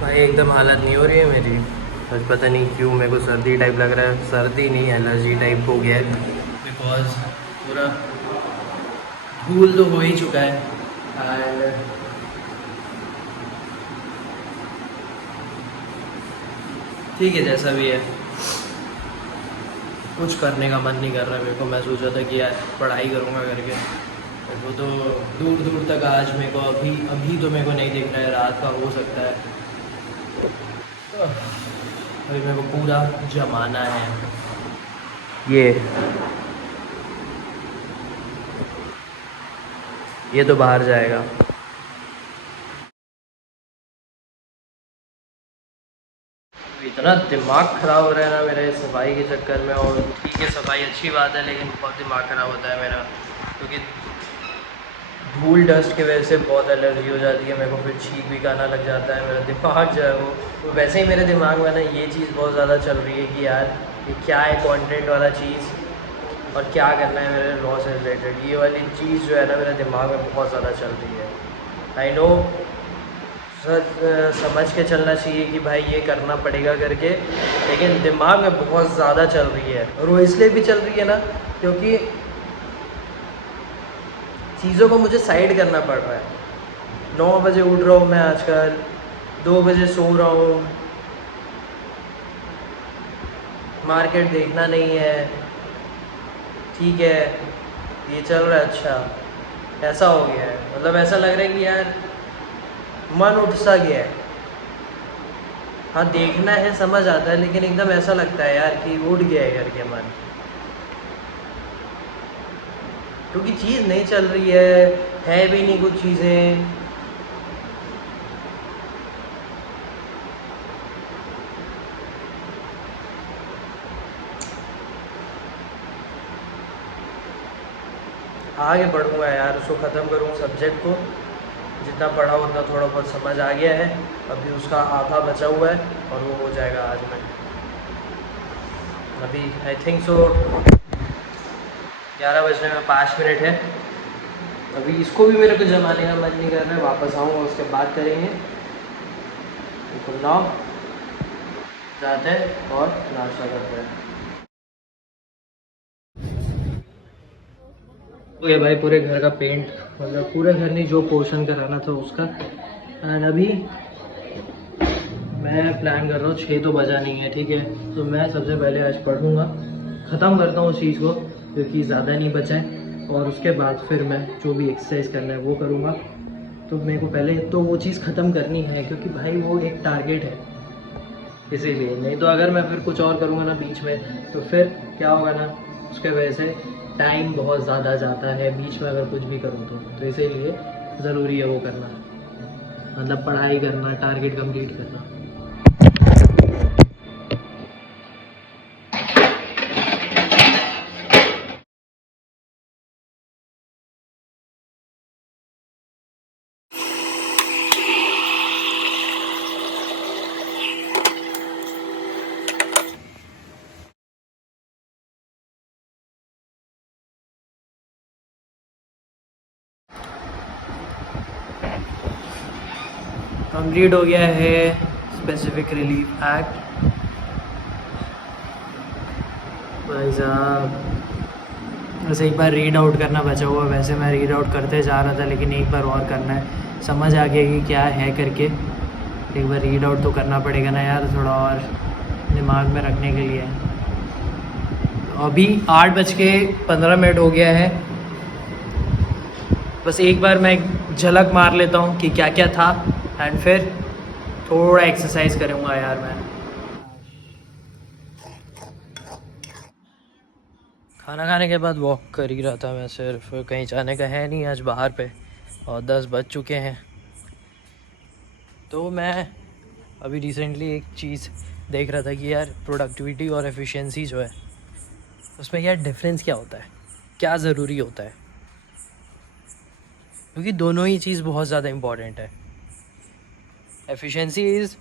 भाई एकदम हालत नहीं हो रही है मेरी। बस पता नहीं क्यों मेरे को सर्दी टाइप लग रहा है। सर्दी नहीं, एलर्जी टाइप हो गया है। बिकॉज पूरा धूल तो हो ही चुका है। एंड ठीक है, जैसा भी है, कुछ करने का मन नहीं कर रहा मेरे को। मैं सोचा था कि यार पढ़ाई करूँगा करके। मेरे को तो दूर दूर तक आज मेरे को अभी अभी तो मेरे को नहीं दिख रहा है, रात का हो सकता है। अभी मेरे को पूरा जमाना है ये तो बाहर जाएगा। इतना दिमाग ख़राब हो रहा है ना मेरे सफाई के चक्कर में। और ठीक है, सफाई अच्छी बात है, लेकिन बहुत दिमाग ख़राब होता है मेरा, क्योंकि धूल डस्ट की वजह से बहुत एलर्जी हो जाती है मेरे को। फिर छींक भी आना लग जाता है। मेरा दिमाग जो है वो तो वैसे ही मेरे दिमाग में ना ये चीज़ बहुत ज़्यादा चल रही है कि यार ये क्या है कंटेंट वाला चीज़, और क्या करना है मेरे लॉ से रिलेटेड। ये वाली चीज़ जो है ना मेरे दिमाग में बहुत ज़्यादा चल रही है। आई नो, समझ के चलना चाहिए कि भाई ये करना पड़ेगा करके, लेकिन दिमाग में बहुत ज़्यादा चल रही है। और वो इसलिए भी चल रही है ना क्योंकि चीज़ों को मुझे साइड करना पड़ रहा है। 9 बजे उठ रहा हूँ मैं आजकल, 2 बजे सो रहा हूँ, मार्केट देखना नहीं है। ठीक है, ये चल रहा है, अच्छा ऐसा हो गया है। मतलब ऐसा लग रहा है कि यार मन उठ सा गया है। हाँ, देखना है, समझ आता है, लेकिन एकदम ऐसा लगता है यार कि उठ गया है करके मन, क्योंकि चीज़ नहीं चल रही है भी नहीं कुछ चीज़ें। आगे बढ़ूँगा यार, उसको ख़त्म करूँगा सब्जेक्ट को। जितना पढ़ा उतना थोड़ा बहुत समझ आ गया है। अभी उसका आधा बचा हुआ है और वो हो जाएगा आज में। अभी आई थिंक सो 11 बजने में 5 मिनट है। अभी इसको भी मेरे को जमाने का मन नहीं कर रहा है। वापस आऊँगा, उसके बाद करेंगे। बिल्कुल नाव जाते हैं और नाश्ता करते हैं। हो गया भाई पूरे घर का पेंट, मतलब पूरे घर नहीं, जो पोर्शन कराना था उसका। एंड अभी मैं प्लान कर रहा हूँ, 6 तो बजा नहीं है, ठीक है, तो मैं सबसे पहले आज पढ़ूँगा, ख़त्म करता हूँ उस चीज़ को क्योंकि ज़्यादा नहीं बचा है। और उसके बाद फिर मैं जो भी एक्सरसाइज करना है वो करूँगा। तो मेरे को पहले तो वो चीज़ ख़त्म करनी है, क्योंकि भाई वो एक टारगेट है। इसीलिए, नहीं तो अगर मैं फिर कुछ और करूँगा ना बीच में, तो फिर क्या होगा ना, उसके वजह से टाइम बहुत ज़्यादा जाता है बीच में अगर कुछ भी करूँ तो इसीलिए ज़रूरी है वो करना, मतलब पढ़ाई करना, टारगेट कंप्लीट करना। कंप्लीट हो गया है स्पेसिफिक रिलीफ एक्ट। भाई साहब, बस एक बार रीड आउट करना बचा हुआ। वैसे मैं रीड आउट करते जा रहा था, लेकिन एक बार और करना है, समझ आ गया कि क्या है करके। एक बार रीड आउट तो करना पड़ेगा ना यार, थोड़ा और दिमाग में रखने के लिए। अभी 8:15 हो गया है। बस एक बार मैं झलक मार लेता हूँ कि क्या क्या था, एंड फिर थोड़ा एक्सरसाइज करूँगा यार मैं। खाना खाने के बाद वॉक कर ही रहा था मैं, सिर्फ कहीं जाने का है नहीं आज बाहर पे, और 10 बज चुके हैं। तो मैं अभी रिसेंटली एक चीज़ देख रहा था कि यार प्रोडक्टिविटी और एफिशिएंसी जो है उसमें यार डिफरेंस क्या होता है, क्या ज़रूरी होता है, क्योंकि दोनों ही चीज़ बहुत ज़्यादा इम्पॉर्टेंट है। एफिशिएंसी इज़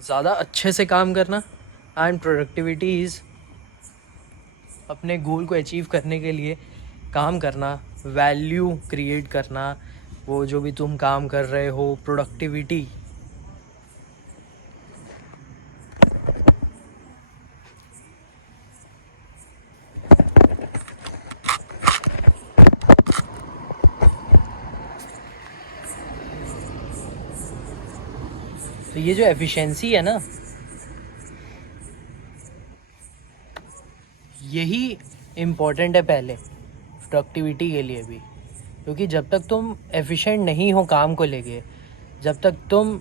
ज़्यादा अच्छे से काम करना, एंड प्रोडक्टिविटी इज़ अपने गोल को अचीव करने के लिए काम करना, वैल्यू क्रिएट करना। वो जो भी तुम काम कर रहे हो, प्रोडक्टिविटी तो ये जो एफिशिएंसी है ना, यही इम्पोर्टेंट है पहले प्रोडक्टिविटी के लिए भी, क्योंकि जब तक तुम एफिशिएंट नहीं हो काम को लेके, जब तक तुम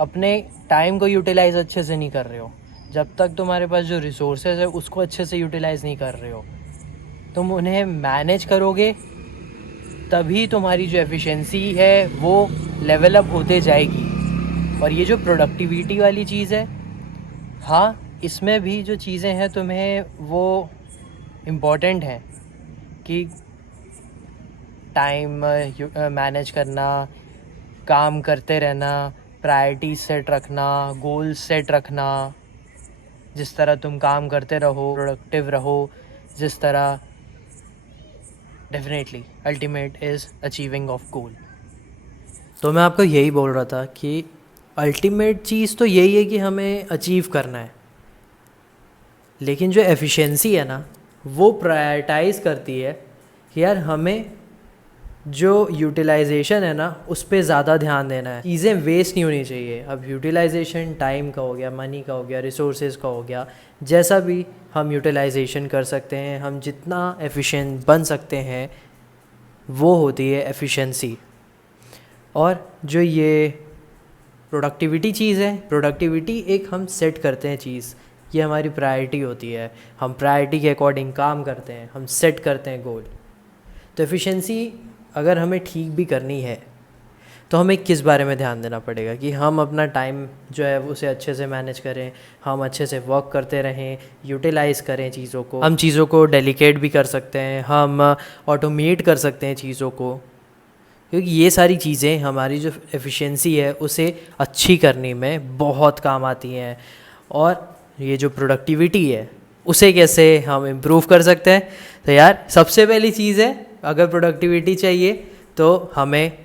अपने टाइम को यूटिलाइज़ अच्छे से नहीं कर रहे हो, जब तक तुम्हारे पास जो रिसोर्सेज है उसको अच्छे से यूटिलाइज़ नहीं कर रहे हो, तुम उन्हें मैनेज करोगे तभी तुम्हारी जो एफिशिएंसी है वो लेवल अप होते जाएगी। और ये जो प्रोडक्टिविटी वाली चीज़ है, हाँ इसमें भी जो चीज़ें हैं तुम्हें वो इम्पॉर्टेंट हैं कि टाइम मैनेज करना, काम करते रहना, प्रायोरिटी सेट रखना, गोल सेट रखना, जिस तरह तुम काम करते रहो प्रोडक्टिव रहो, जिस तरह definitely ultimate is achieving of goal. तो मैं आपको यही बोल रहा था कि अल्टीमेट चीज़ तो यही है कि हमें अचीव करना है, लेकिन जो एफिशिएंसी है ना वो प्रायोरिटाइज़ करती है कि यार हमें जो यूटिलाइजेशन है ना उस पर ज़्यादा ध्यान देना है, चीज़ें वेस्ट नहीं होनी चाहिए। अब यूटिलाइजेशन टाइम का हो गया, मनी का हो गया, रिसोर्सेज का हो गया, जैसा भी हम यूटिलाइजेशन कर सकते हैं, हम जितना एफिशिएंट बन सकते हैं वो होती है एफिशिएंसी। और जो ये प्रोडक्टिविटी चीज़ है, प्रोडक्टिविटी एक हम सेट करते हैं चीज़, ये हमारी प्रायोरिटी होती है, हम प्रायोरिटी के अकॉर्डिंग काम करते हैं, हम सेट करते हैं गोल। तो एफिशिएंसी अगर हमें ठीक भी करनी है तो हमें किस बारे में ध्यान देना पड़ेगा कि हम अपना टाइम जो है उसे अच्छे से मैनेज करें, हम अच्छे से वर्क करते रहें, यूटिलाइज़ करें चीज़ों को, हम चीज़ों को डेलीकेट भी कर सकते हैं, हम ऑटोमेट कर सकते हैं चीज़ों को, क्योंकि ये सारी चीज़ें हमारी जो एफिशिएंसी है उसे अच्छी करने में बहुत काम आती हैं। और ये जो प्रोडक्टिविटी है उसे कैसे हम इम्प्रूव कर सकते हैं? तो यार सबसे पहली चीज़ है, अगर प्रोडक्टिविटी चाहिए तो हमें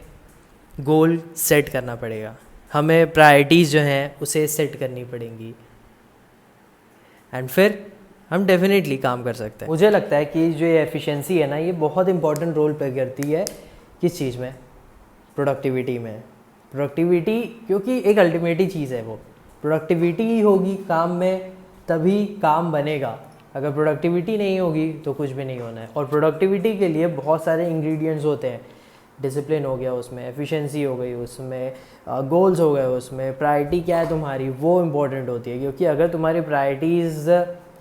गोल सेट करना पड़ेगा, हमें प्रायोरिटीज़ जो हैं उसे सेट करनी पड़ेंगी, एंड फिर हम डेफिनेटली काम कर सकते हैं। मुझे लगता है कि जो ये एफिशिएंसी है ना ये बहुत इंपॉर्टेंट रोल प्ले करती है किस चीज़ में, प्रोडक्टिविटी में। प्रोडक्टिविटी क्योंकि एक अल्टीमेट चीज़ है, वो प्रोडक्टिविटी ही होगी काम में तभी काम बनेगा, अगर प्रोडक्टिविटी नहीं होगी तो कुछ भी नहीं होना है। और प्रोडक्टिविटी के लिए बहुत सारे इंग्रेडिएंट्स होते हैं, डिसिप्लिन हो गया उसमें, एफिशिएंसी हो गई उसमें, गोल्स हो गए उसमें, प्रायोरिटी क्या है तुम्हारी वो इम्पोर्टेंट होती है। क्योंकि अगर तुम्हारी प्रायोरिटीज़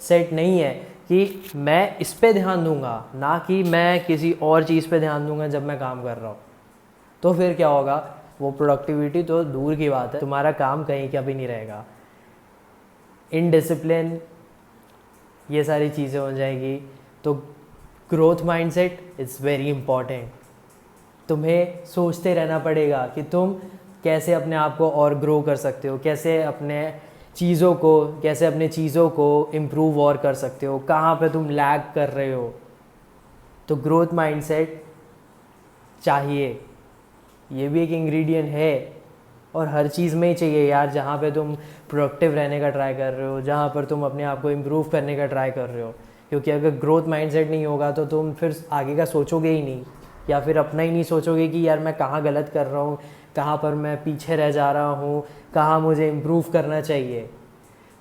सेट नहीं है कि मैं इस पे ध्यान दूंगा ना कि मैं किसी और चीज़ पे ध्यान दूंगा जब मैं काम कर रहा हूँ, तो फिर क्या होगा, वो प्रोडक्टिविटी तो दूर की बात है, तुम्हारा काम कहीं का भी नहीं रहेगा। इनडिसिप्लिन ये सारी चीज़ें हो जाएगी। तो growth mindset is very important. तुम्हें सोचते रहना पड़ेगा कि तुम कैसे अपने आप को और ग्रो कर सकते हो, कैसे अपने चीज़ों को इम्प्रूव और कर सकते हो, कहाँ पे तुम लैग कर रहे हो। तो ग्रोथ माइंडसेट चाहिए, ये भी एक इंग्रेडिएंट है और हर चीज़ में ही चाहिए यार। जहाँ पे तुम प्रोडक्टिव रहने का ट्राई कर रहे हो, जहाँ पर तुम अपने आप को इम्प्रूव करने का ट्राई कर रहे हो, क्योंकि अगर ग्रोथ माइंडसेट नहीं होगा तो तुम फिर आगे का सोचोगे ही नहीं, या फिर अपना ही नहीं सोचोगे कि यार मैं कहाँ गलत कर रहा हूँ, कहाँ पर मैं पीछे रह जा रहा हूँ, कहाँ मुझे इम्प्रूव करना चाहिए।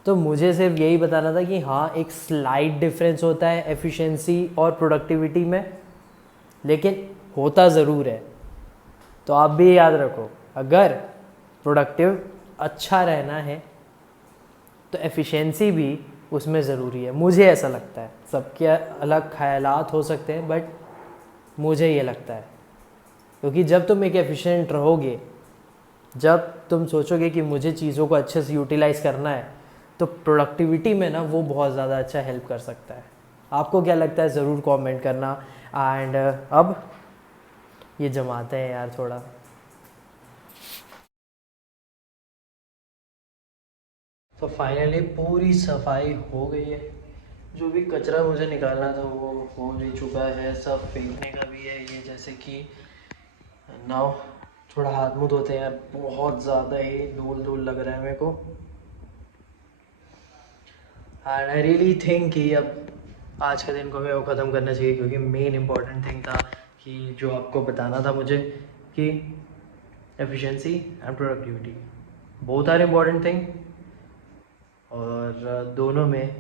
तो मुझे सिर्फ यही बताना था कि हाँ एक स्लाइट डिफरेंस होता है एफिशिएंसी और प्रोडक्टिविटी में, लेकिन होता ज़रूर है। तो आप भी याद रखो, अगर प्रोडक्टिव अच्छा रहना है तो एफिशिएंसी भी उसमें ज़रूरी है। मुझे ऐसा लगता है, सबके अलग ख्यालात हो सकते हैं, बट मुझे ये लगता है, क्योंकि जब तुम एक एफिशिएंट रहोगे, जब तुम सोचोगे कि मुझे चीज़ों को अच्छे से यूटिलाइज़ करना है, तो प्रोडक्टिविटी में ना वो बहुत ज़्यादा अच्छा हेल्प कर सकता है। आपको क्या लगता है ज़रूर कमेंट करना। एंड अब ये जमाते हैं यार थोड़ा। तो फाइनली पूरी सफाई हो गई है, जो भी कचरा मुझे निकालना था वो हो भी चुका है, सब फेंकने का भी है ये, जैसे कि नाउ थोड़ा हाथ मुँह धोते हैं यार, बहुत ज़्यादा ही धूल धूल लग रहा है मेरे को। एंड आई रियली थिंक कि अब आज के दिन को हमें वो ख़त्म करना चाहिए, क्योंकि मेन इम्पॉर्टेंट थिंग था कि जो आपको बताना था मुझे कि efficiency and productivity both are important thing, और दोनों में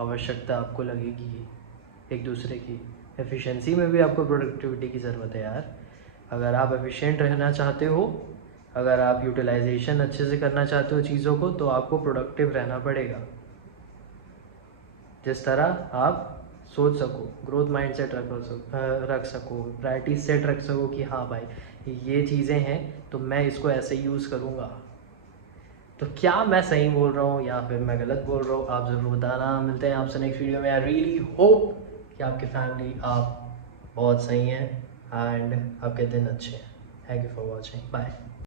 आवश्यकता आपको लगेगी एक दूसरे की। एफिशिएंसी में भी आपको प्रोडक्टिविटी की ज़रूरत है यार। अगर आप एफिशिएंट रहना चाहते हो, अगर आप यूटिलाइजेशन अच्छे से करना चाहते हो चीज़ों को, तो आपको प्रोडक्टिव रहना पड़ेगा। जिस तरह आप सोच सको, ग्रोथ माइंडसेट रख सको, प्रायोरिटी सेट रख सको कि हाँ भाई ये चीज़ें हैं तो मैं इसको ऐसे यूज़ करूँगा। तो क्या मैं सही बोल रहा हूँ या फिर मैं गलत बोल रहा हूँ, आप ज़रूर बताना। मिलते हैं आपसे नेक्स्ट वीडियो में। आई रियली होप कि आपकी फैमिली, आप बहुत सही हैं एंड आपके दिन अच्छे हैं। Thank you for watching, bye.